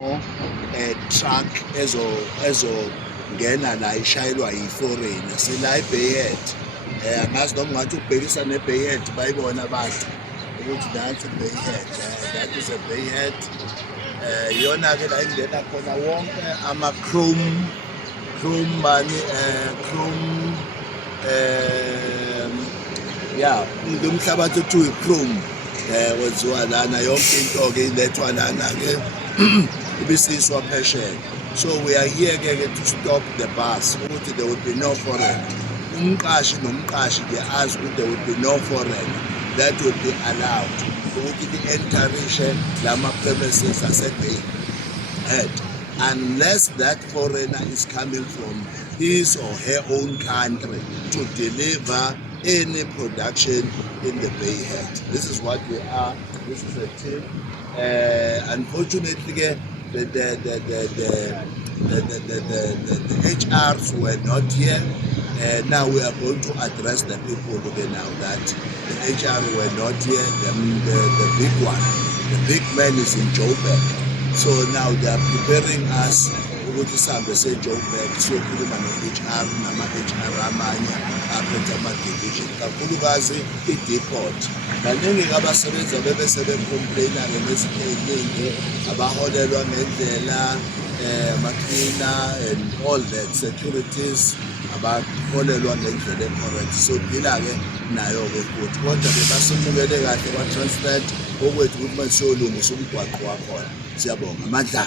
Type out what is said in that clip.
truck ezongena la ishayelwa yi-foreigner sila eBayhead. Angazi noma ngathi ukubhekisa neBayhead bayibona abantu ukuthi nansi iBayhead, that is a Bayhead. Iyona-ke la ingena khona wonke ama-chrome umhlabathi othiwa i-chrome wenziwa lana, yonke into-ke ilethwa lana-ke ibisiswa phesheya. So we are here ke to stop the bus ukuthi there will be no foreigner. Umqashi nomqashi ke-azi ukuthi there will be no foreigner that will be allowed ukuthi i-entarishe lama-premises aseBayhead unless that foreigner is coming from his or her own country to deliver any production in the Bayhead. This is what we are. This is a team. Unfortunately, the HRs were not here. Now we are going to address the people now that the HR were not here. The big one, the big man is in Joburg. So now they are preparing us ukuthi sihambe se-Joburg siyokhuluma no-HR nama-HR amanye aphethe ama-division, kakhulukazi i-depot. Baningi-ke abasebenzi bebesebe-complain-ke ngezinto ey'ningi, abaholelwa ngendlela, ama-cleaner and all that, securities abaholelwa ngendlela e-correct. So dila-ke nayo-ke futhi kodwa bebasemukele kahle kwa-Transnet okwethu ukuthi uma siyolungisa umgwaqo wakhona. Siyabonga, amandla.